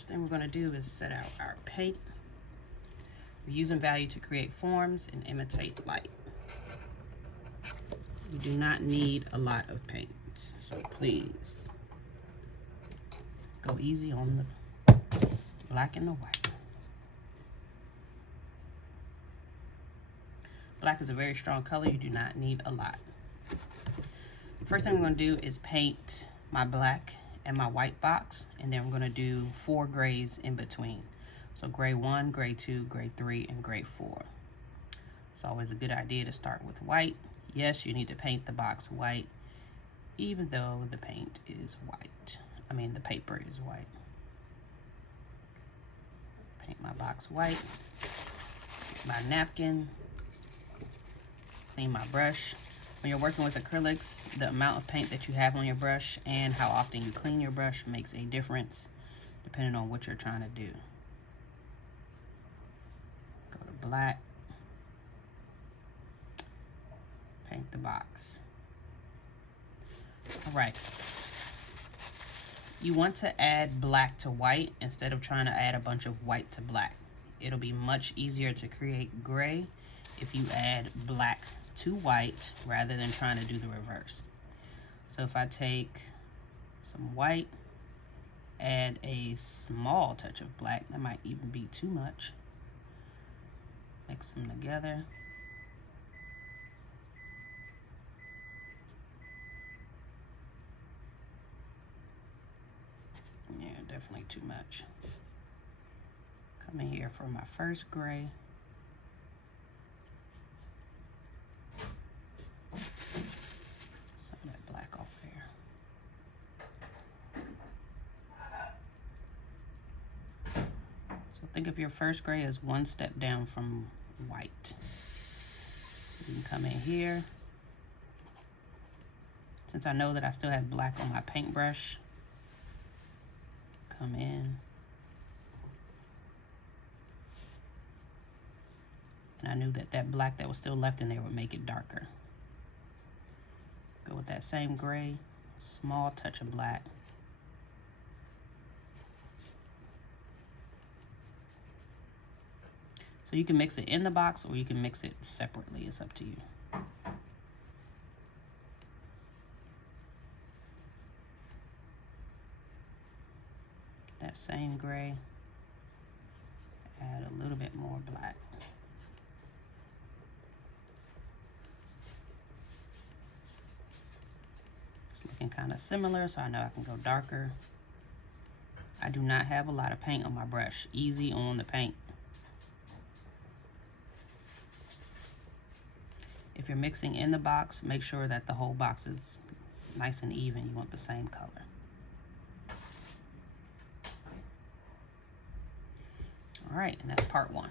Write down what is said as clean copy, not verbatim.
first thing we're going to do is set out our paint. We're using value to create forms and imitate light. You do not need a lot of paint, so please go easy on the black and the white. Black is a very strong color. You do not need a lot. First thing I'm going to do is paint my black and my white box, and then we're going to do 4 grays in between. So gray 1, gray 2, gray 3, and gray 4. It's always a good idea to start with white. Yes, you need to paint the box white, even though the paint is white. I mean, the paper is white. Paint my box white. Get my napkin. Clean my brush. When you're working with acrylics, the amount of paint that you have on your brush and how often you clean your brush makes a difference depending on what you're trying to do. Go to black. Paint the box. All right. You want to add black to white instead of trying to add a bunch of white to black. It'll be much easier to create gray if you add black to white rather than trying to do the reverse. So if I take some white, add a small touch of black, that might even be too much. Mix them together. Yeah, definitely too much. Come in here for my first gray. Some of that black off there. So think of your first gray as one step down from white. You can come in here. Since I know that I still have black on my paintbrush, come in. And I knew that that black that was still left in there would make it darker. Go with that same gray, small touch of black. So you can mix it in the box or you can mix it separately. It's up to you. That same gray, add a little bit more black. It's looking kind of similar, so I know I can go darker. I do not have a lot of paint on my brush. Easy on the paint. If you're mixing in the box, make sure that the whole box is nice and even. You want the same color. All right, and that's part 1.